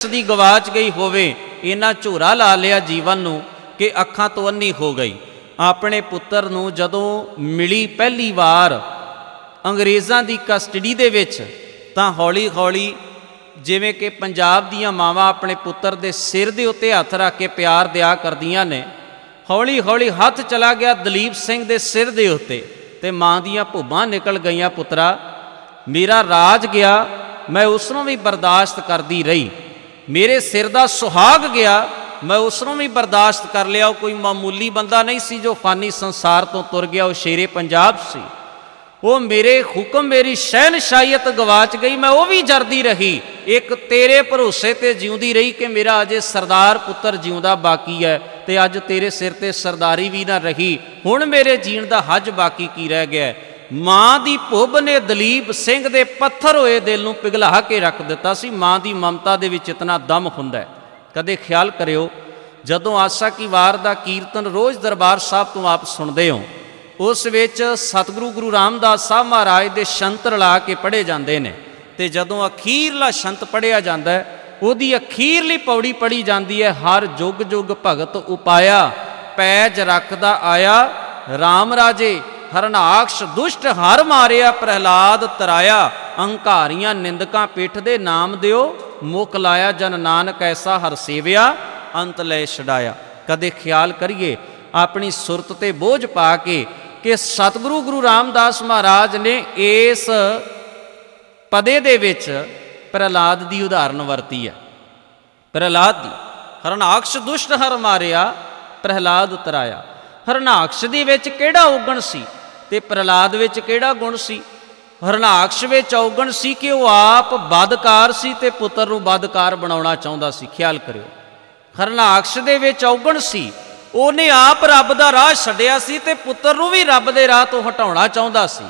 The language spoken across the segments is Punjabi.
ਦੀ ਗਵਾਚ ਗਈ ਹੋਵੇ, ਇਹਨਾਂ ਝੂਰਾ ਲਾ ਲਿਆ ਜੀਵਨ ਨੂੰ ਕਿ ਅੱਖਾਂ ਤੋਂ ਅੰਨੀ ਹੋ ਗਈ। ਆਪਣੇ ਪੁੱਤਰ ਨੂੰ ਜਦੋਂ ਮਿਲੀ ਪਹਿਲੀ ਵਾਰ ਅੰਗਰੇਜ਼ਾਂ ਦੀ ਕਸਟਡੀ ਦੇ ਵਿੱਚ, ਤਾਂ ਹੌਲੀ-ਹੌਲੀ ਜਿਵੇਂ ਕਿ ਪੰਜਾਬ ਦੀਆਂ ਮਾਵਾਂ ਆਪਣੇ ਪੁੱਤਰ ਦੇ ਸਿਰ ਦੇ ਉੱਤੇ ਹੱਥ ਰੱਖ ਕੇ ਪਿਆਰ ਦਿਆ ਕਰਦੀਆਂ ਨੇ, ਹੌਲੀ-ਹੌਲੀ ਹੱਥ ਚਲਾ ਗਿਆ ਦਲੀਪ ਸਿੰਘ ਦੇ ਸਿਰ ਦੇ ਉੱਤੇ ਤੇ ਮਾਂ ਦੀਆਂ ਭੁੱਬਾਂ ਨਿਕਲ ਗਈਆਂ, ਪੁੱਤਰਾ, ਮੇਰਾ ਰਾਜ ਗਿਆ, ਮੈਂ ਉਸ ਨੂੰ ਵੀ ਬਰਦਾਸ਼ਤ ਕਰਦੀ ਰਹੀ। ਮੇਰੇ ਸਿਰ ਦਾ ਸੁਹਾਗ ਗਿਆ, ਮੈਂ ਉਸ ਨੂੰ ਵੀ ਬਰਦਾਸ਼ਤ ਕਰ ਲਿਆ। ਉਹ ਕੋਈ ਮਾਮੂਲੀ ਬੰਦਾ ਨਹੀਂ ਸੀ ਜੋ ਫਾਨੀ ਸੰਸਾਰ ਤੋਂ ਤੁਰ ਗਿਆ। ਉਹ ਸ਼ੇਰੇ ਪੰਜਾਬ ਸੀ। ਉਹ ਮੇਰੇ ਹੁਕਮ, ਮੇਰੀ ਸ਼ਹਿਨਸ਼ਾਹੀਅਤ ਗਵਾਚ ਗਈ। ਮੈਂ ਉਹ ਵੀ ਜਰਦੀ ਰਹੀ। ਇੱਕ ਤੇਰੇ ਭਰੋਸੇ ਤੇ ਜਿਉਂਦੀ ਰਹੀ ਕਿ ਮੇਰਾ ਅਜੇ ਸਰਦਾਰ ਪੁੱਤਰ ਜਿਉਂਦਾ ਬਾਕੀ ਹੈ ਤੇ ਅੱਜ ਤੇਰੇ ਸਿਰ ਤੇ ਸਰਦਾਰੀ ਵੀ ਨਾ ਰਹੀ। ਹੁਣ ਮੇਰੇ ਜੀਣ ਦਾ ਹੱਜ ਬਾਕੀ ਕੀ ਰਹਿ ਗਿਆ ਮਾਂ ਦੀ ਭੁੱਬ ਨੇ ਦਲੀਪ ਸਿੰਘ ਦੇ ਪੱਥਰ ਹੋਏ ਦਿਲ ਨੂੰ ਪਿਘਲਾ ਕੇ ਰੱਖ ਦਿੱਤਾ ਸੀ। ਮਾਂ ਦੀ ਮਮਤਾ ਦੇ ਵਿੱਚ ਇਤਨਾ ਦਮ ਹੁੰਦਾ ਹੈ। ਕਦੇ ਖਿਆਲ ਕਰਿਓ, ਜਦੋਂ ਆਸਾ ਕੀ ਵਾਰ ਦਾ ਕੀਰਤਨ ਰੋਜ਼ ਦਰਬਾਰ ਸਾਹਿਬ ਤੋਂ ਆਪ ਸੁਣਦੇ ਹੋ, ਉਸ ਵਿੱਚ ਸਤਿਗੁਰੂ ਗੁਰੂ ਰਾਮਦਾਸ ਸਾਹਿਬ ਮਹਾਰਾਜ ਦੇ ਸ਼ੰਤ ਰਲਾ ਕੇ ਪੜ੍ਹੇ ਜਾਂਦੇ ਨੇ ਤੇ ਜਦੋਂ ਅਖੀਰਲਾ ਸ਼ੰਤ ਪੜ੍ਹਿਆ ਜਾਂਦਾ ਹੈ, ਉਹਦੀ ਅਖੀਰਲੀ ਪੌੜੀ ਪੜੀ ਜਾਂਦੀ ਹੈ, ਹਰ ਜੁਗ ਜੁਗ ਭਗਤ ਉਪਾਇਆ, ਪੈਜ ਰੱਖਦਾ ਆਇਆ RAM ਰਾਜੇ ਹਰਨਾਕਸ਼ ਦੁਸ਼ਟ ਹਰ ਮਾਰਿਆ, ਪ੍ਰਹਿਲਾਦ ਤਰਾਇਆ। ਅਹੰਕਾਰੀਆਂ ਨਿੰਦਕਾਂ ਪਿੱਠ ਦੇ ਨਾਮ ਦਿਓ। ਮੁਖ ਲਾਇਆ ਜਨ ਨਾਨਕ ਐਸਾ ਹਰ ਸੇਵਿਆ, ਅੰਤ ਲੈ ਛਡਾਇਆ। ਕਦੇ ਖਿਆਲ ਕਰੀਏ, ਆਪਣੀ ਸੁਰਤ ਤੇ ਬੋਝ ਪਾ ਕੇ ਕਿ ਸਤਿਗੁਰੂ ਗੁਰੂ ਰਾਮਦਾਸ ਮਹਾਰਾਜ ਨੇ ਇਸ ਪਦੇ ਦੇ ਵਿੱਚ ਪ੍ਰਹਲਾਦ ਦੀ ਉਦਾਹਰਨ ਵਰਤੀ ਹੈ। ਪ੍ਰਹਲਾਦ ਦੀ, ਹਰਨਾਕਸ਼ ਦੁਸ਼ਟ ਹਰ ਮਾਰਿਆ, ਪ੍ਰਹਲਾਦ ਉਤਰਾਇਆ ਹਰਨਾਕਸ਼ ਦੇ ਵਿੱਚ ਕਿਹੜਾ ਔਗਣ ਸੀ? ਤੇ ਪ੍ਰਹਿਲਾਦ ਵਿੱਚ ਕਿਹੜਾ ਗੁਣ ਸੀ? ਹਰਨਾਕਸ਼ ਵਿੱਚ ਔਗਣ ਸੀ ਕਿ ਉਹ ਆਪ ਬਦਕਾਰ ਸੀ ਤੇ ਪੁੱਤਰ ਨੂੰ ਬਦਕਾਰ ਬਣਾਉਣਾ ਚਾਹੁੰਦਾ ਸੀ? ਖਿਆਲ ਕਰਿਓ। ਹਰਨਾਕਸ਼ ਦੇ ਵਿੱਚ ਔਗਣ ਸੀ। ਉਹਨੇ ਆਪ ਰੱਬ ਦਾ ਰਾਹ ਛੱਡਿਆ ਸੀ ਤੇ ਪੁੱਤਰ ਨੂੰ ਵੀ ਰੱਬ ਦੇ ਰਾਹ ਤੋਂ ਹਟਾਉਣਾ ਚਾਹੁੰਦਾ ਸੀ।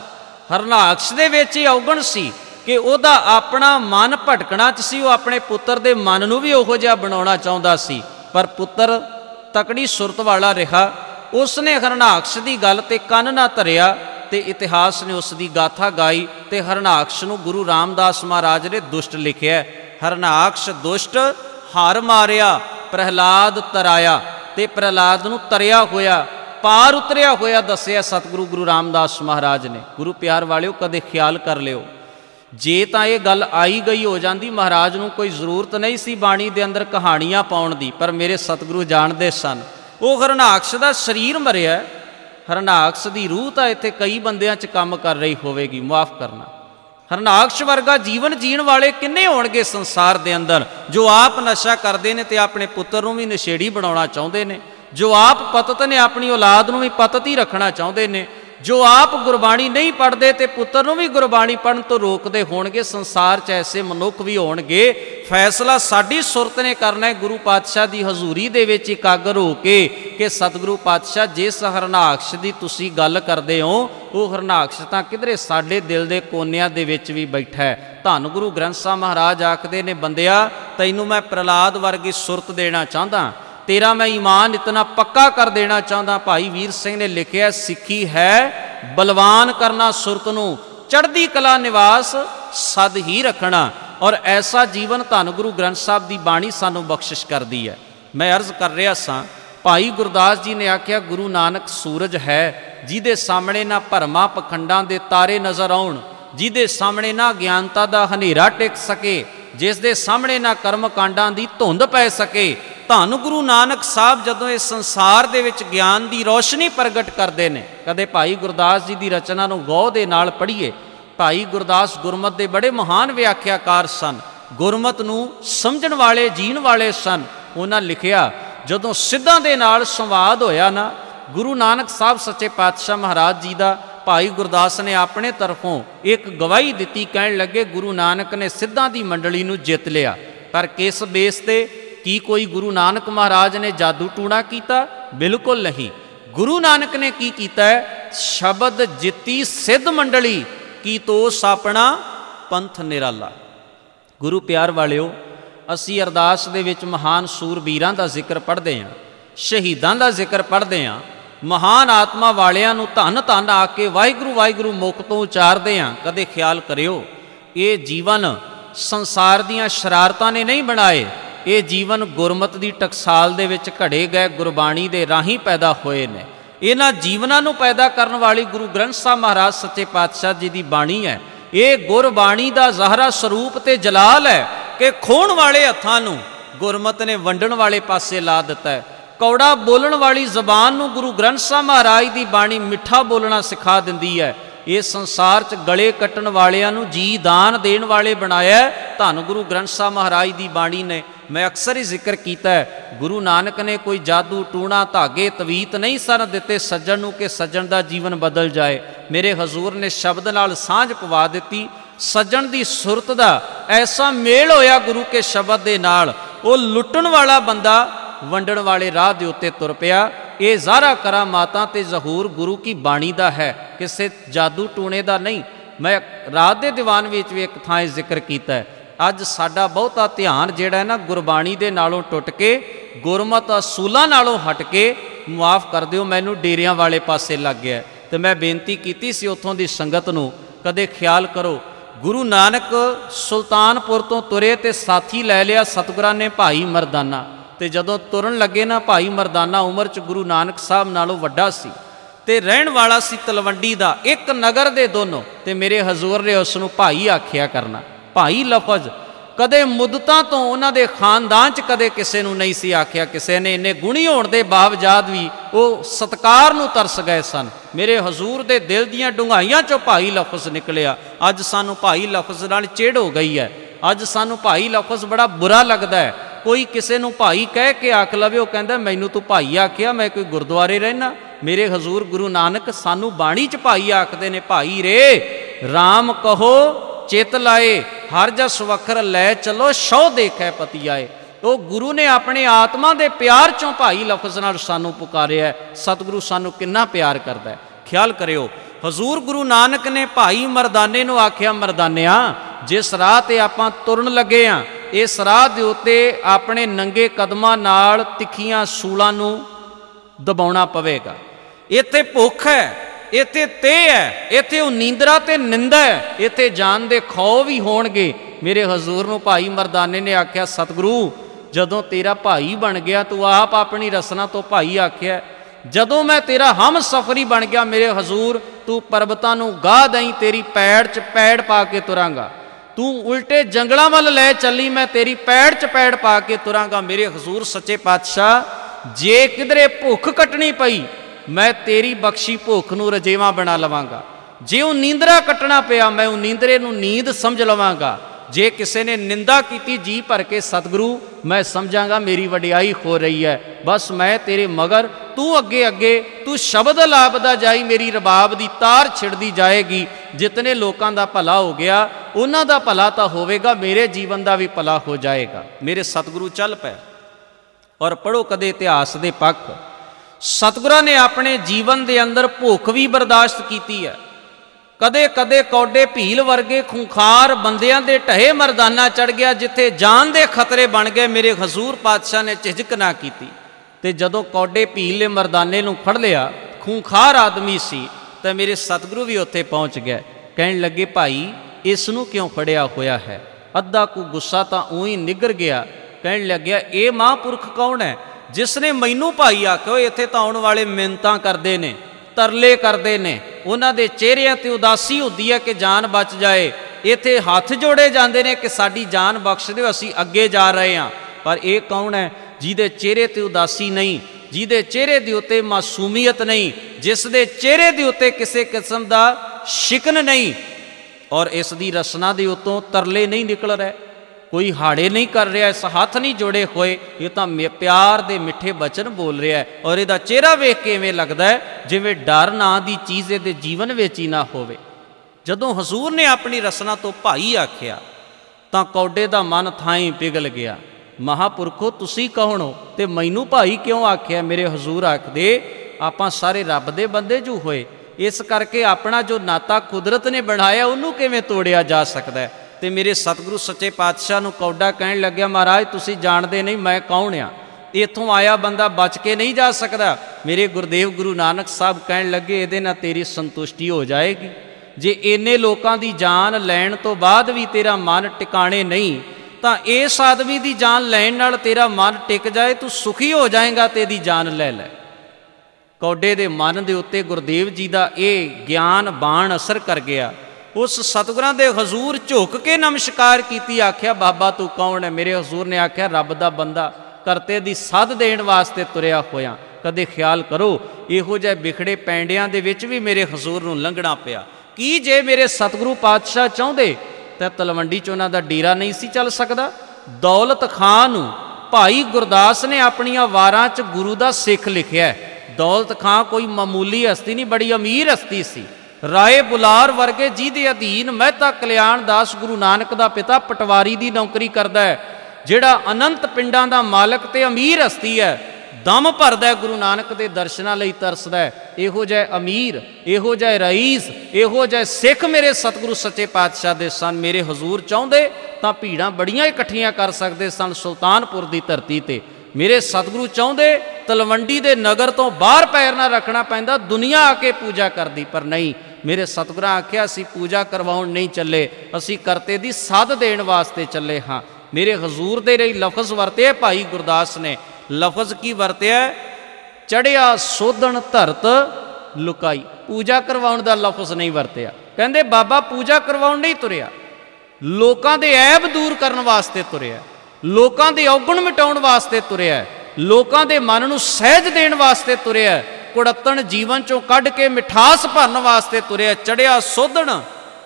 ਹਰਨਾਕਸ਼ ਦੇ ਵਿੱਚ ਇਹ ਔਗਣ ਸੀ ਕਿ ਉਹਦਾ ਆਪਣਾ ਮਨ ਭਟਕਣਾ ਚ ਸੀ, ਉਹ ਆਪਣੇ ਪੁੱਤਰ ਦੇ ਮਨ ਨੂੰ ਵੀ ਉਹੋ ਜਿਹਾ ਬਣਾਉਣਾ ਚਾਹੁੰਦਾ ਸੀ। ਪਰ ਪੁੱਤਰ ਤਕੜੀ ਸੁਰਤ ਵਾਲਾ ਰਿਹਾ। ਉਸ ਨੇ ਹਰਨਾਕਸ਼ ਦੀ ਗੱਲ ਤੇ ਕੰਨ ਨਾ ਧਰਿਆ ਤੇ ਇਤਿਹਾਸ ਨੇ ਉਸ ਦੀ ਗਾਥਾ ਗਾਈ ਤੇ ਹਰਨਾਕਸ਼ ਨੂੰ ਗੁਰੂ ਰਾਮਦਾਸ ਮਹਾਰਾਜ ਨੇ ਦੁਸ਼ਟ ਲਿਖਿਆ। ਹਰਨਾਕਸ਼ ਦੁਸ਼ਟ, ਹਰ ਮਾਰਿਆ, ਪ੍ਰਹਿਲਾਦ ਤਰਾਇਆ ਤੇ ਪ੍ਰਹਿਲਾਦ ਨੂੰ ਤਰਿਆ ਹੋਇਆ, ਪਾਰ ਉਤਰਿਆ ਹੋਇਆ ਦੱਸਿਆ ਸਤਿਗੁਰੂ ਗੁਰੂ ਰਾਮਦਾਸ ਮਹਾਰਾਜ ਨੇ। ਗੁਰੂ ਪਿਆਰ ਵਾਲਿਓ, ਕਦੇ ਖਿਆਲ ਕਰ ਲਿਓ। ਜੇ ਤਾਂ ਇਹ ਗੱਲ ਆਈ ਗਈ ਹੋ ਜਾਂਦੀ, ਮਹਾਰਾਜ ਨੂੰ ਕੋਈ ਜ਼ਰੂਰਤ ਨਹੀਂ ਸੀ ਬਾਣੀ ਦੇ ਅੰਦਰ ਕਹਾਣੀਆਂ ਪਾਉਣ ਦੀ, ਪਰ ਮੇਰੇ ਸਤਿਗੁਰੂ ਜਾਣਦੇ ਸਨ। ਉਹ ਹਰਨਾਕਸ਼ ਦਾ ਸਰੀਰ ਮਰਿਆ ਹਰਨਾਕਸ਼ ਦੀ ਰੂਹ ਤਾਂ ਇੱਥੇ ਕਈ ਬੰਦਿਆਂ 'ਚ ਕੰਮ ਕਰ ਰਹੀ ਹੋਵੇਗੀ, ਮਾਫ ਕਰਨਾ। ਹਰਨਾਕਸ਼ ਵਰਗਾ ਜੀਵਨ ਜੀਣ ਵਾਲੇ ਕਿੰਨੇ ਹੋਣਗੇ ਸੰਸਾਰ ਦੇ ਅੰਦਰ? ਜੋ ਆਪ ਨਸ਼ਾ ਕਰਦੇ ਨੇ ਤੇ ਆਪਣੇ ਪੁੱਤਰ ਨੂੰ ਵੀ ਨਸ਼ੇੜੀ ਬਣਾਉਣਾ ਚਾਹੁੰਦੇ ਨੇ। ਜੋ ਆਪ ਪਤਤ ਨੇ, ਆਪਣੀ ਔਲਾਦ ਨੂੰ ਵੀ ਪਤਤ ਹੀ ਰੱਖਣਾ ਚਾਹੁੰਦੇ ਨੇ। ਜੋ ਆਪ ਗੁਰਬਾਣੀ ਨਹੀਂ ਪੜ੍ਹਦੇ ਤੇ ਪੁੱਤਰ ਨੂੰ ਵੀ ਗੁਰਬਾਣੀ ਪੜਨ ਤੋਂ ਰੋਕਦੇ ਹੋਣਗੇ, ਸੰਸਾਰ 'ਚ ਐਸੇ ਮਨੁੱਖ ਵੀ ਹੋਣਗੇ। ਫੈਸਲਾ ਸਾਡੀ ਸੁਰਤ ਨੇ ਕਰਨਾ ਹੈ। ਗੁਰੂ ਪਾਤਸ਼ਾਹ ਦੀ ਹਜ਼ੂਰੀ ਦੇ ਵਿੱਚ ਇਕਾਗਰ ਹੋ ਕੇ ਕਿ ਸਤਿਗੁਰੂ ਪਾਤਸ਼ਾਹ, ਜਿਸ ਹਰਨਾਕਸ਼ ਦੀ ਤੁਸੀਂ ਗੱਲ ਕਰਦੇ ਹੋ, ਉਹ ਹਰਨਾਕਸ਼ ਤਾਂ ਕਿਧਰੇ ਸਾਡੇ ਦਿਲ ਦੇ ਕੋਨਿਆਂ ਦੇ ਵਿੱਚ ਵੀ ਬੈਠਾ ਹੈ। ਧੰਨ ਗੁਰੂ ਗ੍ਰੰਥ ਸਾਹਿਬ ਮਹਾਰਾਜ ਆਖਦੇ ਨੇ, ਬੰਦਿਆ, ਤੈਨੂੰ ਮੈਂ ਪ੍ਰਲਾਦ ਵਰਗੀ ਸੁਰਤ ਦੇਣਾ ਚਾਹੁੰਦਾ। ਤੇਰਾ ਮੈਂ ਈਮਾਨ ਇਤਨਾ ਪੱਕਾ ਕਰ ਦੇਣਾ ਚਾਹੁੰਦਾ, ਭਾਈ ਵੀਰ ਸਿੰਘ ਨੇ ਲਿਖਿਆ, ਸਿੱਖੀ ਹੈ ਬਲਵਾਨ ਕਰਨਾ ਸੁਰਤ ਨੂੰ, ਚੜ੍ਹਦੀ ਕਲਾ ਨਿਵਾਸ ਸਦ ਹੀ ਰੱਖਣਾ। ਔਰ ਐਸਾ ਜੀਵਨ ਧੰਨ ਗੁਰੂ ਗ੍ਰੰਥ ਸਾਹਿਬ ਦੀ ਬਾਣੀ ਸਾਨੂੰ ਬਖਸ਼ਿਸ਼ ਕਰਦੀ ਹੈ। ਮੈਂ ਅਰਜ਼ ਕਰ ਰਿਹਾ ਸਾਂ, ਭਾਈ ਗੁਰਦਾਸ ਜੀ ਨੇ ਆਖਿਆ, ਗੁਰੂ ਨਾਨਕ ਸੂਰਜ ਹੈ, ਜਿਹਦੇ ਸਾਹਮਣੇ ਨਾ ਭਰਮਾ ਪਖੰਡਾਂ ਦੇ ਤਾਰੇ ਨਜ਼ਰ ਆਉਣ, ਜਿਹਦੇ ਸਾਹਮਣੇ ਨਾ ਗਿਆਨਤਾ ਦਾ ਹਨੇਰਾ ਟਿਕ ਸਕੇ ਜਿਸ ਦੇ ਸਾਹਮਣੇ ਨਾ ਕਰਮ ਕਾਂਡਾਂ ਦੀ ਧੁੰਦ ਪੈ ਸਕੇ ਧੰਨ ਗੁਰੂ ਨਾਨਕ ਸਾਹਿਬ ਜਦੋਂ ਇਸ ਸੰਸਾਰ ਦੇ ਵਿੱਚ ਗਿਆਨ ਦੀ ਰੋਸ਼ਨੀ ਪ੍ਰਗਟ ਕਰਦੇ ਨੇ, ਕਦੇ ਭਾਈ ਗੁਰਦਾਸ ਜੀ ਦੀ ਰਚਨਾ ਨੂੰ ਗੌਰ ਦੇ ਨਾਲ ਪੜ੍ਹੀਏ, ਭਾਈ ਗੁਰਦਾਸ ਗੁਰਮਤ ਦੇ ਬੜੇ ਮਹਾਨ ਵਿਆਖਿਆਕਾਰ ਸਨ, ਗੁਰਮਤ ਨੂੰ ਸਮਝਣ ਵਾਲੇ, ਜੀਣ ਵਾਲੇ ਸਨ। ਉਹਨਾਂ ਲਿਖਿਆ, ਜਦੋਂ ਸਿੱਧਾਂ ਦੇ ਨਾਲ ਸੰਵਾਦ ਹੋਇਆ ਨਾ, ਗੁਰੂ ਨਾਨਕ ਸਾਹਿਬ ਸੱਚੇ ਪਾਤਸ਼ਾਹ ਮਹਾਰਾਜ ਜੀ ਦਾ, ਭਾਈ ਗੁਰਦਾਸ ਨੇ ਆਪਣੇ ਤਰਫੋਂ ਇੱਕ ਗਵਾਹੀ ਦਿੱਤੀ, ਕਹਿਣ ਲੱਗੇ, ਗੁਰੂ ਨਾਨਕ ਨੇ ਸਿੱਧਾਂ ਦੀ ਮੰਡਲੀ ਨੂੰ ਜਿੱਤ ਲਿਆ, ਪਰ ਕਿਸ ਬੇਸ ਤੇ ਕੀ ਕੋਈ ਗੁਰੂ ਨਾਨਕ ਮਹਾਰਾਜ ਨੇ ਜਾਦੂ ਟੂਣਾ ਕੀਤਾ? ਬਿਲਕੁਲ ਨਹੀਂ। ਗੁਰੂ ਨਾਨਕ ਨੇ ਕੀ ਕੀਤਾ ਸ਼ਬਦ ਜਿੱਤੀ ਸਿੱਧ ਮੰਡਲੀ, ਕੀ ਤੋਸ ਆਪਣਾ ਪੰਥ ਨਿਰਾਲਾ। ਗੁਰੂ ਪਿਆਰ ਵਾਲਿਓ, ਅਸੀਂ ਅਰਦਾਸ ਦੇ ਵਿੱਚ ਮਹਾਨ ਸੂਰਬੀਰਾਂ ਦਾ ਜ਼ਿਕਰ ਪੜ੍ਹਦੇ ਹਾਂ, ਸ਼ਹੀਦਾਂ ਦਾ ਜ਼ਿਕਰ ਪੜ੍ਹਦੇ ਹਾਂ, ਮਹਾਨ ਆਤਮਾ ਵਾਲਿਆਂ ਨੂੰ ਧੰਨ ਧੰਨ ਆ ਕੇ ਵਾਹਿਗੁਰੂ ਵਾਹਿਗੁਰੂ ਮੁਖ ਤੋਂ ਉਚਾਰਦੇ ਹਾਂ। ਕਦੇ ਖਿਆਲ ਕਰਿਓ, ਇਹ ਜੀਵਨ ਸੰਸਾਰ ਦੀਆਂ ਸ਼ਰਾਰਤਾਂ ਨੇ ਨਹੀਂ ਬਣਾਏ ਇਹ ਜੀਵਨ ਗੁਰਮਤ ਦੀ ਟਕਸਾਲ ਦੇ ਵਿੱਚ ਘੜੇ ਗਏ ਗੁਰਬਾਣੀ ਦੇ ਰਾਹੀਂ ਪੈਦਾ ਹੋਏ ਨੇ। ਇਹਨਾਂ ਜੀਵਨਾਂ ਨੂੰ ਪੈਦਾ ਕਰਨ ਵਾਲੀ ਗੁਰੂ ਗ੍ਰੰਥ ਸਾਹਿਬ ਮਹਾਰਾਜ ਸੱਚੇ ਪਾਤਸ਼ਾਹ ਜੀ ਦੀ ਬਾਣੀ ਹੈ। ਇਹ ਗੁਰਬਾਣੀ ਦਾ ਜ਼ਹਰਾ ਸਰੂਪ ਤੇ ਜਲਾਲ ਹੈ ਕਿ ਖੋਣ ਵਾਲੇ ਹੱਥਾਂ ਨੂੰ ਗੁਰਮਤ ਨੇ ਵੰਡਣ ਵਾਲੇ ਪਾਸੇ ਲਾ ਦਿੱਤਾ ਹੈ। ਕੌੜਾ ਬੋਲਣ ਵਾਲੀ ਜ਼ਬਾਨ ਨੂੰ ਗੁਰੂ ਗ੍ਰੰਥ ਸਾਹਿਬ ਮਹਾਰਾਜ ਦੀ ਬਾਣੀ ਮਿੱਠਾ ਬੋਲਣਾ ਸਿਖਾ ਦਿੰਦੀ ਹੈ। ਇਹ ਸੰਸਾਰ 'ਚ ਗਲੇ ਕੱਟਣ ਵਾਲਿਆਂ ਨੂੰ ਜੀ ਦਾਨ ਦੇਣ ਵਾਲੇ ਬਣਾਇਆ ਧੰਨ ਗੁਰੂ ਗ੍ਰੰਥ ਸਾਹਿਬ ਮਹਾਰਾਜ ਦੀ ਬਾਣੀ ਨੇ। ਮੈਂ ਅਕਸਰ ਹੀ ਜ਼ਿਕਰ ਕੀਤਾ ਹੈ, ਗੁਰੂ ਨਾਨਕ ਨੇ ਕੋਈ ਜਾਦੂ, ਟੂਣਾ, ਧਾਗੇ, ਤਵੀਤ ਨਹੀਂ ਸਨ ਦਿੱਤੇ ਸੱਜਣ ਨੂੰ ਕਿ ਸੱਜਣ ਦਾ ਜੀਵਨ ਬਦਲ ਜਾਏ। ਮੇਰੇ ਹਜ਼ੂਰ ਨੇ ਸ਼ਬਦ ਨਾਲ ਸਾਂਝ ਪਵਾ ਦਿੱਤੀ, ਸੱਜਣ ਦੀ ਸੁਰਤ ਦਾ ਐਸਾ ਮੇਲ ਹੋਇਆ ਗੁਰੂ ਕੇ ਸ਼ਬਦ ਦੇ ਨਾਲ। ਉਹ ਲੁੱਟਣ ਵਾਲਾ ਬੰਦਾ ਵੰਡਣ ਵਾਲੇ ਰਾਹ ਦੇ ਉੱਤੇ ਤੁਰ ਪਿਆ। ਇਹ ਜ਼ਾਰਾ ਕਰਾਮਾਤਾਂ ਤੇ ਜ਼ਹੂਰ ਗੁਰੂ ਕੀ ਬਾਣੀ ਦਾ ਹੈ, ਕਿਸੇ ਜਾਦੂ, ਟੂਣੇ ਦਾ ਨਹੀਂ। ਮੈਂ ਰਾਤ ਦੇ ਦੀਵਾਨ ਵਿੱਚ ਵੀ ਇੱਕ ਥਾਂ ਜ਼ਿਕਰ ਕੀਤਾ ਹੈ। ਅੱਜ ਸਾਡਾ ਬਹੁਤਾ ਧਿਆਨ ਜਿਹੜਾ ਹੈ ਨਾ ਗੁਰਬਾਣੀ ਦੇ ਨਾਲੋਂ ਟੁੱਟ ਕੇ, ਗੁਰਮਤ ਅਸੂਲਾਂ ਨਾਲੋਂ ਹਟ ਕੇ ਮਾਫ ਕਰ ਦਿਓ, ਮੈਨੂੰ ਡੇਰਿਆਂ ਵਾਲੇ ਪਾਸੇ ਲੱਗ ਗਿਆ ਤੇ ਮੈਂ ਬੇਨਤੀ ਕੀਤੀ ਸੀ ਉੱਥੋਂ ਦੀ ਸੰਗਤ ਨੂੰ, ਕਦੇ ਖਿਆਲ ਕਰੋ, ਗੁਰੂ ਨਾਨਕ ਸੁਲਤਾਨਪੁਰ ਤੋਂ ਤੁਰੇ ਤੇ ਸਾਥੀ ਲੈ ਲਿਆ ਸਤਿਗੁਰਾਂ ਨੇ ਭਾਈ ਮਰਦਾਨਾ। ਤੇ ਜਦੋਂ ਤੁਰਨ ਲੱਗੇ ਨਾ ਭਾਈ ਮਰਦਾਨਾ, ਉਮਰ ਚ ਗੁਰੂ ਨਾਨਕ ਸਾਹਿਬ ਨਾਲੋਂ ਵੱਡਾ ਸੀ। ਤੇ ਰਹਿਣ ਵਾਲਾ ਸੀ ਤਲਵੰਡੀ ਦਾ, ਇੱਕ ਨਗਰ ਦੇ ਦੋਨੋਂ। ਤੇ ਮੇਰੇ ਹਜ਼ੂਰ ਨੇ ਉਸ ਨੂੰ ਭਾਈ ਆਖਿਆ ਕਰਨਾ। ਭਾਈ ਲਫ਼ਜ਼। ਕਦੇ ਮੁੱਦਤਾਂ ਤੋਂ ਉਹਨਾਂ ਦੇ ਖਾਨਦਾਨ 'ਚ ਕਦੇ ਕਿਸੇ ਨੂੰ ਨਹੀਂ ਸੀ ਆਖਿਆ। ਕਿਸੇ ਨੇ ਇੰਨੇ ਗੁਣੀ ਹੋਣ ਦੇ ਬਾਵਜੂਦ ਵੀ ਉਹ ਸਤਕਾਰ ਨੂੰ ਤਰਸ ਗਏ ਸਨ। ਮੇਰੇ ਹਜ਼ੂਰ ਦੇ ਦਿਲ ਦੀਆਂ ਡੁੰਗਾਈਆਂ 'ਚੋਂ ਭਾਈ ਲਫ਼ਜ਼ ਨਿਕਲਿਆ। ਅੱਜ ਸਾਨੂੰ ਭਾਈ ਲਫ਼ਜ਼ ਨਾਲ ਚਿੜ ਹੋ ਗਈ ਹੈ। ਅੱਜ ਸਾਨੂੰ ਭਾਈ ਲਫ਼ਜ਼ ਬੜਾ ਬੁਰਾ ਲੱਗਦਾ ਹੈ। ਕੋਈ ਕਿਸੇ ਨੂੰ ਭਾਈ ਕਹਿ ਕੇ ਆਖ ਲਵੇ, ਉਹ ਕਹਿੰਦਾ, ਮੈਨੂੰ ਤੂੰ ਭਾਈ ਆਖਿਆ, ਮੈਂ ਕੋਈ ਗੁਰਦੁਆਰੇ ਰਹਿਣਾ ਮੇਰੇ ਹਜ਼ੂਰ ਗੁਰੂ ਨਾਨਕ ਸਾਨੂੰ ਬਾਣੀ 'ਚ ਭਾਈ ਆਖਦੇ ਨੇ, ਭਾਈ ਰੇ RAM ਕਹੋ ਚਿਤ ਲਾਏ, ਹਰ ਜਸ ਵਖਰ ਲੈ ਚਲੋ ਸ਼ੌ ਦੇਖੈ ਪਤੀ ਆਏ ਉਹ ਗੁਰੂ ਨੇ ਆਪਣੇ ਆਤਮਾ ਦੇ ਪਿਆਰ ਚੋਂ ਭਾਈ ਲਫ਼ਜ਼ ਨਾਲ ਸਾਨੂੰ ਪੁਕਾਰਿਆ ਸਤਿਗੁਰੂ ਸਾਨੂੰ ਕਿੰਨਾ ਪਿਆਰ ਕਰਦਾ ਹੈ। ਖਿਆਲ ਕਰਿਓ, ਹਜ਼ੂਰ ਗੁਰੂ ਨਾਨਕ ਨੇ ਭਾਈ ਮਰਦਾਨੇ ਨੂੰ ਆਖਿਆ, ਮਰਦਾਨਿਆ, ਜਿਸ ਰਾਹ ਤੇ ਆਪਾਂ ਤੁਰਨ ਲੱਗੇ ਆ, ਇਸ ਰਾਹ ਦੇ ਉੱਤੇ ਆਪਣੇ ਨੰਗੇ ਕਦਮਾਂ ਨਾਲ ਤਿੱਖੀਆਂ ਸੂਲਾਂ ਨੂੰ ਦਬਾਉਣਾ ਪਵੇਗਾ। ਇੱਥੇ ਭੁੱਖ ਹੈ ਇੱਥੇ ਤੇ ਹੈ, ਇੱਥੇ ਉਹ ਨੀਂਦਰਾ ਤੇ ਨਿੰਦਾ ਹੈ, ਇੱਥੇ ਜਾਨ ਦੇ ਖੌ ਵੀ ਹੋਣਗੇ। ਮੇਰੇ ਹਜ਼ੂਰ ਨੂੰ ਭਾਈ ਮਰਦਾਨੇ ਨੇ ਆਖਿਆ, ਸਤਿਗੁਰੂ, ਜਦੋਂ ਤੇਰਾ ਭਾਈ ਬਣ ਗਿਆ, ਤੂੰ ਆਪ ਆਪਣੀ ਰਸਨਾ ਤੋਂ ਭਾਈ ਆਖਿਆ, ਜਦੋਂ ਮੈਂ ਤੇਰਾ ਹਮ ਸਫਰੀ ਬਣ ਗਿਆ, ਮੇਰੇ ਹਜ਼ੂਰ, ਤੂੰ ਪਰਬਤਾਂ ਨੂੰ ਗਾਹ ਦਈ, ਤੇਰੀ ਪੈੜ 'ਚ ਪੈੜ ਪਾ ਕੇ ਤੁਰਾਂਗਾ। ਤੂੰ ਉਲਟੇ ਜੰਗਲਾਂ ਵੱਲ ਲੈ ਚੱਲੀ, ਮੈਂ ਤੇਰੀ ਪੈੜ 'ਚ ਪੈੜ ਪਾ ਕੇ ਤੁਰਾਂਗਾ। ਮੇਰੇ ਹਜ਼ੂਰ ਸੱਚੇ ਪਾਤਸ਼ਾਹ, ਜੇ ਕਿਧਰੇ ਭੁੱਖ ਕੱਟਣੀ ਪਈ ਮੈਂ ਤੇਰੀ ਬਖਸ਼ੀ ਭੁੱਖ ਨੂੰ ਰਜੇਵਾ ਬਣਾ ਲਵਾਂਗਾ। ਜੇ ਉਹ ਨੀਂਦਰਾ ਕੱਟਣਾ ਪਿਆ, ਮੈਂ ਉਹ ਨੀਂਦਰੇ ਨੂੰ ਨੀਂਦ ਸਮਝ ਲਵਾਂਗਾ। ਜੇ ਕਿਸੇ ਨੇ ਨਿੰਦਾ ਕੀਤੀ ਜੀ ਭਰ ਕੇ, ਸਤਿਗੁਰੂ, ਮੈਂ ਸਮਝਾਂਗਾ ਮੇਰੀ ਵਡਿਆਈ ਹੋ ਰਹੀ ਹੈ। ਬਸ ਮੈਂ ਤੇਰੇ ਮਗਰ, ਤੂੰ ਅੱਗੇ ਅੱਗੇ, ਤੂੰ ਸ਼ਬਦ ਲਾਭਦਾ ਜਾਈ, ਮੇਰੀ ਰਬਾਬ ਦੀ ਤਾਰ ਛਿੜਦੀ ਜਾਏਗੀ। ਜਿਤਨੇ ਲੋਕਾਂ ਦਾ ਭਲਾ ਹੋ ਗਿਆ, ਉਹਨਾਂ ਦਾ ਭਲਾ ਤਾਂ ਹੋਵੇਗਾ, ਮੇਰੇ ਜੀਵਨ ਦਾ ਵੀ ਭਲਾ ਹੋ ਜਾਏਗਾ। ਮੇਰੇ ਸਤਿਗੁਰੂ, ਚੱਲ ਪਏ ਔਰ ਪੜੋ ਕਦੇ ਇਤਿਹਾਸ ਦੇ ਪੱਖ। ਸਤਿਗੁਰਾਂ ਨੇ ਆਪਣੇ ਜੀਵਨ ਦੇ ਅੰਦਰ ਭੁੱਖ ਵੀ ਬਰਦਾਸ਼ਤ ਕੀਤੀ ਹੈ। ਕਦੇ ਕਦੇ ਕੌਡੇ ਭੀਲ ਵਰਗੇ ਖੁੰਖਾਰ ਬੰਦਿਆਂ ਦੇ ਢਹੇ ਮਰਦਾਨਾ ਚੜ ਗਿਆ, ਜਿੱਥੇ ਜਾਨ ਦੇ ਖਤਰੇ ਬਣ ਗਏ। ਮੇਰੇ ਹਜ਼ੂਰ ਪਾਤਸ਼ਾਹ ਨੇ ਝਿਜਕ ਨਾ ਕੀਤੀ ਤੇ ਜਦੋਂ ਕੌਡੇ ਭੀਲ ਨੇ ਮਰਦਾਨੇ ਨੂੰ ਫੜ ਲਿਆ, ਖੁੰਖਾਰ ਆਦਮੀ ਸੀ ਤਾਂ ਮੇਰੇ ਸਤਿਗੁਰੂ ਵੀ ਉੱਥੇ ਪਹੁੰਚ ਗਏ। ਕਹਿਣ ਲੱਗੇ, ਭਾਈ, ਇਸ ਨੂੰ ਕਿਉਂ ਫੜਿਆ ਹੋਇਆ ਹੈ? ਅੱਧਾ ਕੁ ਗੁੱਸਾ ਤਾਂ ਉਹੀ ਨਿਗਰ ਗਿਆ। ਕਹਿਣ ਲੱਗਿਆ, ਇਹ ਮਹਾਂਪੁਰਖ ਕੌਣ ਹੈ? ਜਿਸ ਨੇ ਮੈਨੂੰ ਭਾਈ ਆਖਿਓ ਇੱਥੇ ਤਾਂ ਆਉਣ ਵਾਲੇ ਮਿੰਤਾਂ ਕਰਦੇ ਨੇ, ਤਰਲੇ ਕਰਦੇ ਨੇ, ਉਹਨਾਂ ਦੇ ਚਿਹਰਿਆਂ ਤੇ ਉਦਾਸੀ ਹੁੰਦੀ ਹੈ ਕਿ ਜਾਨ ਬਚ ਜਾਏ। ਇੱਥੇ ਹੱਥ ਜੋੜੇ ਜਾਂਦੇ ਨੇ ਕਿ ਸਾਡੀ ਜਾਨ ਬਖਸ਼ ਦਿਓ, ਅਸੀਂ ਅੱਗੇ ਜਾ ਰਹੇ ਹਾਂ। ਪਰ ਇਹ ਕੌਣ ਹੈ? ਜਿਹਦੇ ਚਿਹਰੇ ਤੇ ਉਦਾਸੀ ਨਹੀਂ, ਜਿਹਦੇ ਚਿਹਰੇ ਦੇ ਉੱਤੇ ਮਾਸੂਮੀਅਤ ਨਹੀਂ, ਜਿਸ ਦੇ ਚਿਹਰੇ ਦੇ ਉੱਤੇ ਕਿਸੇ ਕਿਸਮ ਦਾ ਸ਼ਿਕਨ ਨਹੀਂ, ਔਰ ਇਸ ਦੀ ਰਸਨਾ ਦੇ ਉਤੋਂ ਤਰਲੇ ਨਹੀਂ ਨਿਕਲ ਰਹੇ। ਕੋਈ ਹਾੜੇ ਨਹੀਂ ਕਰ ਰਿਹਾ, ਇਸ ਹੱਥ ਨਹੀਂ ਜੋੜੇ ਹੋਏ, ਇਹ ਤਾਂ ਪਿਆਰ ਦੇ ਮਿੱਠੇ ਬਚਨ ਬੋਲ ਰਿਹਾ ਹੈ ਔਰ ਇਹਦਾ ਚਿਹਰਾ ਵੇਖ ਕੇ ਇਵੇਂ ਲੱਗਦਾ ਹੈ ਜਿਵੇਂ ਡਰ ਨਾਂ ਦੀ ਚੀਜ਼ ਇਹਦੇ ਜੀਵਨ ਵਿੱਚ ਹੀ ਨਾ ਹੋਵੇ। ਜਦੋਂ ਹਜ਼ੂਰ ਨੇ ਆਪਣੀ ਰਸਨਾ ਤੋਂ ਭਾਈ ਆਖਿਆ, ਤਾਂ ਕੌਡੇ ਦਾ ਮਨ ਥਾਈ ਪਿਗਲ ਗਿਆ। ਮਹਾਪੁਰਖੋ, ਤੁਸੀਂ ਕੌਣ ਹੋ? ਤੇ ਮੈਨੂੰ ਭਾਈ ਕਿਉਂ ਆਖਿਆ? ਮੇਰੇ ਹਜ਼ੂਰ ਆਖਦੇ ਆਪਾਂ ਸਾਰੇ ਰੱਬ ਦੇ ਬੰਦੇ ਜੂ ਹੋਏ। ਇਸ ਕਰਕੇ ਆਪਣਾ ਜੋ ਨਾਤਾ ਕੁਦਰਤ ਨੇ ਬਣਾਇਆ, ਉਹਨੂੰ ਕਿਵੇਂ ਤੋੜਿਆ ਜਾ ਸਕਦਾ ਹੈ? ਤੇ ਮੇਰੇ ਸਤਿਗੁਰੂ ਸੱਚੇ ਪਾਤਸ਼ਾਹ ਨੂੰ ਕੌਡਾ ਕਹਿਣ ਲੱਗਿਆ, ਮਹਾਰਾਜ, ਤੁਸੀਂ ਜਾਣਦੇ ਨਹੀਂ ਮੈਂ ਕੌਣ ਆ? ਇਥੋਂ ਆਇਆ ਬੰਦਾ ਬਚ ਕੇ ਨਹੀਂ ਜਾ ਸਕਦਾ। ਮੇਰੇ ਗੁਰਦੇਵ ਗੁਰੂ ਨਾਨਕ ਸਾਹਿਬ ਕਹਿਣ ਲੱਗੇ, ਇਹਦੇ ਨਾਲ ਤੇਰੀ ਸੰਤੁਸ਼ਟੀ ਹੋ ਜਾਏਗੀ। ਜੇ ਇੰਨੇ ਲੋਕਾਂ ਦੀ ਜਾਨ ਲੈਣ ਤੋਂ ਬਾਅਦ ਵੀ ਤੇਰਾ ਮਨ ਟਿਕਾਣੇ ਨਹੀਂ, ਤਾਂ ਇਸ ਆਦਮੀ ਦੀ ਜਾਨ ਲੈਣ ਨਾਲ ਤੇਰਾ ਮਨ ਟਿਕ ਜਾਏ, ਤੂੰ ਸੁਖੀ ਹੋ ਜਾਏਗਾ ਤੇ ਇਹਦੀ ਜਾਨ ਲੈ ਲੈ। ਕੌਡੇ ਦੇ ਮਨ ਦੇ ਉੱਤੇ ਗੁਰਦੇਵ ਜੀ ਦਾ ਇਹ ਗਿਆਨ ਬਾਣ ਅਸਰ ਕਰ ਗਿਆ। ਉਸ ਸਤਿਗੁਰਾਂ ਦੇ ਹਜ਼ੂਰ ਝੁਕ ਕੇ ਨਮਸਕਾਰ ਕੀਤੀ, ਆਖਿਆ, ਬਾਬਾ ਤੂੰ ਕੌਣ ਹੈ? ਮੇਰੇ ਹਜ਼ੂਰ ਨੇ ਆਖਿਆ, ਰੱਬ ਦਾ ਬੰਦਾ ਕਰਤੇ ਦੀ ਸੱਦ ਦੇਣ ਵਾਸਤੇ ਤੁਰਿਆ ਹੋਇਆ। ਕਦੇ ਖਿਆਲ ਕਰੋ, ਇਹੋ ਜਿਹੇ ਵਿਖੜੇ ਪੈਂਡਿਆਂ ਦੇ ਵਿੱਚ ਵੀ ਮੇਰੇ ਹਜ਼ੂਰ ਨੂੰ ਲੰਘਣਾ ਪਿਆ। ਕੀ ਜੇ ਮੇਰੇ ਸਤਿਗੁਰੂ ਪਾਤਸ਼ਾਹ ਚਾਹੁੰਦੇ, ਤਾਂ ਤਲਵੰਡੀ ਚ ਉਹਨਾਂ ਦਾ ਡੇਰਾ ਨਹੀਂ ਸੀ ਚੱਲ ਸਕਦਾ। ਦੌਲਤ ਖਾਨ ਨੂੰ ਭਾਈ ਗੁਰਦਾਸ ਨੇ ਆਪਣੀਆਂ ਵਾਰਾਂ 'ਚ ਗੁਰੂ ਦਾ ਸਿੱਖ ਲਿਖਿਆ ਦੌਲਤ ਖਾਨ ਕੋਈ ਮਾਮੂਲੀ ਹਸਤੀ ਨਹੀਂ, ਬੜੀ ਅਮੀਰ ਹਸਤੀ ਸੀ। ਰਾਏ ਬੁਲਾਰ ਵਰਗੇ ਜਿਹਦੇ ਅਧੀਨ ਮਹਿਤਾ ਕਲਿਆਣ ਦਾਸ ਗੁਰੂ ਨਾਨਕ ਦਾ ਪਿਤਾ ਪਟਵਾਰੀ ਦੀ ਨੌਕਰੀ ਕਰਦਾ ਹੈ, ਜਿਹੜਾ ਅਨੰਤ ਪਿੰਡਾਂ ਦਾ ਮਾਲਕ ਤੇ ਅਮੀਰ ਹਸਤੀ ਹੈ, ਦਮ ਭਰਦਾ ਗੁਰੂ ਨਾਨਕ ਦੇ ਦਰਸ਼ਨਾਂ ਲਈ ਤਰਸਦਾ ਇਹੋ ਜਿਹਾ ਅਮੀਰ, ਇਹੋ ਜਿਹਾ ਰਈਸ, ਇਹੋ ਜਿਹਾ ਸਿੱਖ ਮੇਰੇ ਸਤਿਗੁਰੂ ਸੱਚੇ ਪਾਤਸ਼ਾਹ ਦੇ ਸਨ, ਮੇਰੇ ਹਜ਼ੂਰ ਚਾਹੁੰਦੇ ਤਾਂ ਭੀੜਾਂ ਬੜੀਆਂ ਇਕੱਠੀਆਂ ਕਰ ਸਕਦੇ ਸਨ ਸੁਲਤਾਨਪੁਰ ਦੀ ਧਰਤੀ ਤੇ। ਮੇਰੇ ਸਤਿਗੁਰੂ ਚਾਹੁੰਦੇ ਤਲਵੰਡੀ ਦੇ ਨਗਰ ਤੋਂ ਬਾਹਰ ਪੈਰ ਨਾ ਰੱਖਣਾ ਪੈਂਦਾ, ਦੁਨੀਆ ਆ ਕੇ ਪੂਜਾ ਕਰਦੀ, ਪਰ ਨਹੀਂ। ਮੇਰੇ ਸਤਿਗੁਰਾਂ ਆਖਿਆ, ਅਸੀਂ ਪੂਜਾ ਕਰਵਾਉਣ ਨਹੀਂ ਚੱਲੇ, ਅਸੀਂ ਕਰਤੇ ਦੀ ਸੱਦ ਦੇਣ ਵਾਸਤੇ ਚੱਲੇ ਹਾਂ। ਮੇਰੇ ਹਜ਼ੂਰ ਦੇ ਲਈ ਲਫ਼ਜ਼ ਵਰਤੇ ਭਾਈ ਗੁਰਦਾਸ ਨੇ। ਲਫ਼ਜ਼ ਕੀ ਵਰਤਿਆ? ਚੜਿਆ ਸੋਧਣ ਧਰਤ ਲੁਕਾਈ। ਪੂਜਾ ਕਰਵਾਉਣ ਦਾ ਲਫ਼ਜ਼ ਨਹੀਂ ਵਰਤਿਆ। ਕਹਿੰਦੇ, ਬਾਬਾ ਪੂਜਾ ਕਰਵਾਉਣ ਨਹੀਂ ਤੁਰਿਆ। ਲੋਕਾਂ ਦੇ ਐਬ ਦੂਰ ਕਰਨ ਵਾਸਤੇ ਤੁਰਿਆ। ਲੋਕਾਂ ਦੇ ਔਗਣ ਮਿਟਾਉਣ ਵਾਸਤੇ ਤੁਰਿਆ। ਲੋਕਾਂ ਦੇ ਮਨ ਨੂੰ ਸਹਿਜ ਦੇਣ ਵਾਸਤੇ ਤੁਰਿਆ। ਕੁੜੱਤਣ ਜੀਵਨ ਚੋਂ ਕੱਢ ਕੇ ਮਿਠਾਸ ਭਰਨ ਵਾਸਤੇ ਤੁਰਿਆ, ਚੜਿਆ, ਸੋਧਣ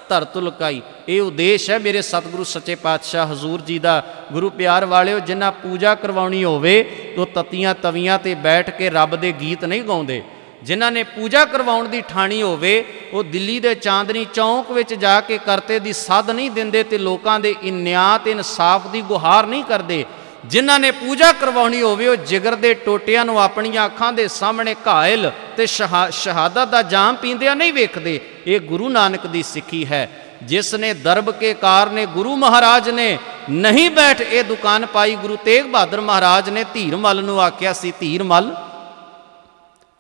ਧਰਤ ਲੁਕਾਈ ਇਹ ਉਦੇਸ਼ ਹੈ ਮੇਰੇ ਸਤਿਗੁਰੂ ਸੱਚੇ ਪਾਤਸ਼ਾਹ ਹਜ਼ੂਰ ਜੀ ਦਾ। ਗੁਰੂ ਪਿਆਰ ਵਾਲਿਓ ਜਿਨ੍ਹਾਂ ਪੂਜਾ ਕਰਵਾਉਣੀ ਹੋਵੇ, ਉਹ ਤਤੀਆਂ ਤਵੀਆਂ ਤੇ ਬੈਠ ਕੇ ਰੱਬ ਦੇ ਗੀਤ ਨਹੀਂ ਗਾਉਂਦੇ। ਜਿਨ੍ਹਾਂ ਨੇ ਪੂਜਾ ਕਰਵਾਉਣ ਦੀ ਠਾਣੀ ਹੋਵੇ, ਉਹ ਦਿੱਲੀ ਦੇ ਚਾਂਦਨੀ ਚੌਂਕ ਵਿੱਚ ਜਾ ਕੇ ਕਰਤੇ ਦੀ ਸੱਦ ਨਹੀਂ ਦਿੰਦੇ ਤੇ ਲੋਕਾਂ ਦੇ ਇਨਿਆ ਤੇ ਇਨਸਾਫ ਦੀ ਗੁਹਾਰ ਨਹੀਂ ਕਰਦੇ। ਜਿਨ੍ਹਾਂ ਨੇ ਪੂਜਾ ਕਰਵਾਉਣੀ ਹੋਵੇ, ਉਹ ਜਿਗਰ ਦੇ ਟੋਟਿਆਂ ਨੂੰ ਆਪਣੀਆਂ ਅੱਖਾਂ ਦੇ ਸਾਹਮਣੇ ਘਾਇਲ ਤੇ ਸ਼ਹਾਦਤ ਦਾ ਜਾਮ ਪੀਂਦਿਆਂ ਨਹੀਂ ਵੇਖਦੇ। ਇਹ ਗੁਰੂ ਨਾਨਕ ਦੀ ਸਿੱਖੀ ਹੈ। ਜਿਸ ਨੇ ਦਰਬ ਕੇ ਕਾਰ ਨੇ ਗੁਰੂ ਮਹਾਰਾਜ ਨੇ ਨਹੀਂ ਬੈਠ ਇਹ ਦੁਕਾਨ ਪਾਈ, ਗੁਰੂ ਤੇਗ ਬਹਾਦਰ ਮਹਾਰਾਜ ਨੇ ਧੀਰ ਮਲ ਨੂੰ ਆਖਿਆ ਸੀ, ਧੀਰ ਮਲ,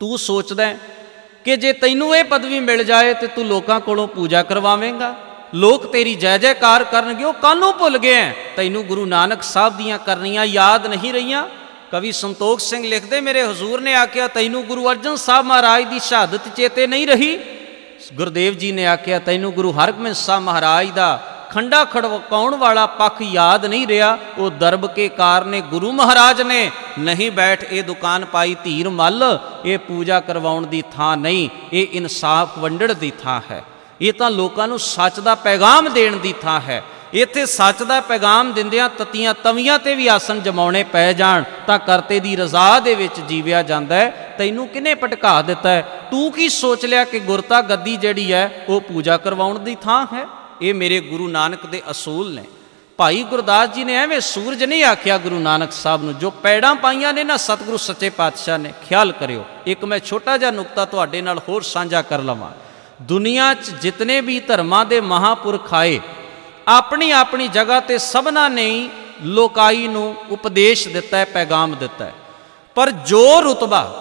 ਤੂੰ ਸੋਚਦਾ ਕਿ ਜੇ ਤੈਨੂੰ ਇਹ ਪਦਵੀ ਮਿਲ ਜਾਏ ਤੇ ਤੂੰ ਲੋਕਾਂ ਕੋਲੋਂ ਪੂਜਾ ਕਰਵਾਵੇਂਗਾ? ਲੋਕ ਤੇਰੀ ਜੈ ਜੈਕਾਰ ਕਰਨਗੇ, ਉਹ ਕਾਹਨੂੰ ਭੁੱਲ ਗਏ ਐ? ਤੈਨੂੰ ਗੁਰੂ ਨਾਨਕ ਸਾਹਿਬ ਦੀਆਂ ਕਰਨੀਆਂ ਯਾਦ ਨਹੀਂ ਰਹੀਆਂ? ਕਵੀ ਸੰਤੋਖ ਸਿੰਘ ਲਿਖਦੇ, ਮੇਰੇ ਹਜ਼ੂਰ ਨੇ ਆਖਿਆ, ਤੈਨੂੰ ਗੁਰੂ ਅਰਜਨ ਸਾਹਿਬ ਮਹਾਰਾਜ ਦੀ ਸ਼ਹਾਦਤ ਚੇਤੇ ਨਹੀਂ ਰਹੀ? ਗੁਰਦੇਵ ਜੀ ਨੇ ਆਖਿਆ, ਤੈਨੂੰ ਗੁਰੂ ਹਰਗੋਬਿੰਦ ਸਾਹਿਬ ਮਹਾਰਾਜ ਦਾ ਖੰਡਾ ਖੜਕਾਉਣ ਵਾਲਾ ਪੱਖ ਯਾਦ ਨਹੀਂ ਰਿਹਾ? ਉਹ ਦਰਬ ਕੇ ਕਾਰ ਨੇ ਗੁਰੂ ਮਹਾਰਾਜ ਨੇ ਨਹੀਂ ਬੈਠ ਇਹ ਦੁਕਾਨ ਪਾਈ ਧੀਰ ਮੱਲ, ਇਹ ਪੂਜਾ ਕਰਵਾਉਣ ਦੀ ਥਾਂ ਨਹੀਂ, ਇਹ ਇਨਸਾਫ ਵੰਡਣ ਦੀ ਥਾਂ ਹੈ। ਇਹ ਤਾਂ ਲੋਕਾਂ ਨੂੰ ਸੱਚ ਦਾ ਪੈਗਾਮ ਦੇਣ ਦੀ ਥਾਂ ਹੈ। ਇੱਥੇ ਸੱਚ ਦਾ ਪੈਗਾਮ ਦਿੰਦਿਆਂ ਤਤੀਆਂ ਤਵੀਆਂ ਤੇ ਵੀ ਆਸਣ ਜਮਾਉਣੇ ਪੈ ਜਾਣ, ਤਾਂ ਕਰਤੇ ਦੀ ਰਜ਼ਾ ਦੇ ਵਿੱਚ ਜੀਵਿਆ ਜਾਂਦਾ ਹੈ। ਤੈਨੂੰ ਕਿਨੇ ਪਟਕਾ ਦਿੱਤਾ ਹੈ? ਤੂੰ ਕੀ ਸੋਚ ਲਿਆ ਕਿ ਗੁਰਤਾ ਗੱਦੀ ਜਿਹੜੀ ਹੈ, ਉਹ ਪੂਜਾ ਕਰਵਾਉਣ ਦੀ ਥਾਂ ਹੈ? ਇਹ ਮੇਰੇ ਗੁਰੂ ਨਾਨਕ ਦੇ ਅਸੂਲ ਨੇ। ਭਾਈ ਗੁਰਦਾਸ ਜੀ ਨੇ ਐਵੇਂ ਸੂਰਜ ਨਹੀਂ ਆਖਿਆ ਗੁਰੂ ਨਾਨਕ ਸਾਹਿਬ ਨੂੰ, ਜੋ ਪੈੜਾਂ ਪਾਈਆਂ ਨੇ ਨਾ ਸਤਿਗੁਰੂ ਸੱਚੇ ਪਾਤਸ਼ਾਹ ਨੇ। ਖਿਆਲ ਕਰਿਓ, ਇੱਕ ਮੈਂ ਛੋਟਾ ਜਿਹਾ ਨੁਕਤਾ ਤੁਹਾਡੇ ਨਾਲ ਹੋਰ ਸਾਂਝਾ ਕਰ ਲਵਾਂ। ਦੁਨੀਆ 'ਚ ਜਿਤਨੇ ਵੀ ਧਰਮਾਂ ਦੇ ਮਹਾਪੁਰਖ ਆਏ ਆਪਣੀ ਆਪਣੀ ਜਗ੍ਹਾ ਤੇ ਸਭਨਾ ਨੇ ਲੋਕਾਈ ਨੂੰ ਉਪਦੇਸ਼ ਦਿੱਤਾ ਹੈ, ਪੈਗਾਮ ਦਿੱਤਾ ਹੈ। ਪਰ ਜੋ ਰਤਬਾ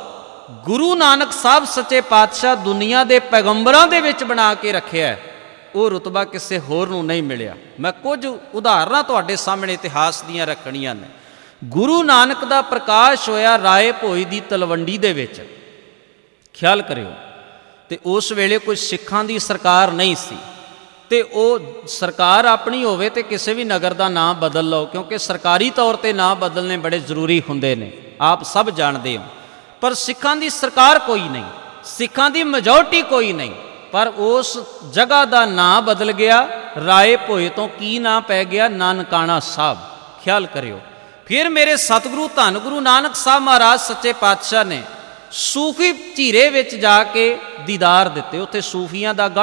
ਗੁਰੂ ਨਾਨਕ ਸਾਹਿਬ ਸੱਚੇ ਪਾਤਸ਼ਾਹ ਦੁਨੀਆ ਦੇ ਪੈਗੰਬਰਾਂ ਦੇ ਵਿੱਚ ਬਣਾ ਕੇ ਰੱਖਿਆ ਹੈ, ਉਹ ਰਤਬਾ ਕਿਸੇ ਹੋਰ ਨੂੰ ਨਹੀਂ ਮਿਲਿਆ। ਮੈਂ ਕੁਝ ਉਦਾਹਰਨਾਂ ਤੁਹਾਡੇ ਸਾਹਮਣੇ ਇਤਿਹਾਸ ਦੀਆਂ ਰੱਖਣੀਆਂ ਨੇ। ਗੁਰੂ ਨਾਨਕ ਦਾ ਪ੍ਰਕਾਸ਼ ਹੋਇਆ ਰਾਏ ਭੋਈ ਦੀ ਤਲਵੰਡੀ ਦੇ ਵਿੱਚ। ਖਿਆਲ ਕਰਿਓ। ਤੇ ਉਸ ਵੇਲੇ ਕੋਈ ਸਿੱਖਾਂ ਦੀ ਸਰਕਾਰ ਨਹੀਂ ਸੀ। ਤੇ ਉਹ ਸਰਕਾਰ ਆਪਣੀ ਹੋਵੇ ਤੇ ਕਿਸੇ ਵੀ ਨਗਰ ਦਾ ਨਾਮ ਬਦਲ ਲਓ, ਕਿਉਂਕਿ ਸਰਕਾਰੀ ਤੌਰ ਤੇ ਨਾਮ ਬਦਲਨੇ ਬੜੇ ਜ਼ਰੂਰੀ ਹੁੰਦੇ ਨੇ। ਆਪ ਸਭ ਜਾਣਦੇ ਹੋ। ਪਰ ਸਿੱਖਾਂ ਦੀ ਸਰਕਾਰ ਕੋਈ ਨਹੀਂ। ਸਿੱਖਾਂ ਦੀ ਮੈਜੋਰਟੀ ਕੋਈ ਨਹੀਂ। ਪਰ ਉਸ ਜਗ੍ਹਾ ਦਾ ਨਾਮ ਬਦਲ ਗਿਆ। ਰਾਏ ਭੋਏ ਤੋਂ ਕੀ ਨਾਂ ਪੈ ਗਿਆ? ਨਾਨਕਾਣਾ ਸਾਹਿਬ। ਖਿਆਲ ਕਰਿਓ। ਫਿਰ ਮੇਰੇ ਸਤਿਗੁਰੂ ਧੰਨ ਗੁਰੂ ਨਾਨਕ ਸਾਹਿਬ ਮਹਾਰਾਜ ਸੱਚੇ ਪਾਤਸ਼ਾਹ ਨੇ ਸੂਫੀ ਝੀਰੇ ਵਿੱਚ ਜਾ ਕੇ ਦੀਦਾਰ ਦਿੱਤੇ ਉੱਥੇ ਸੂਫੀਆਂ ਦਾ ਗੜ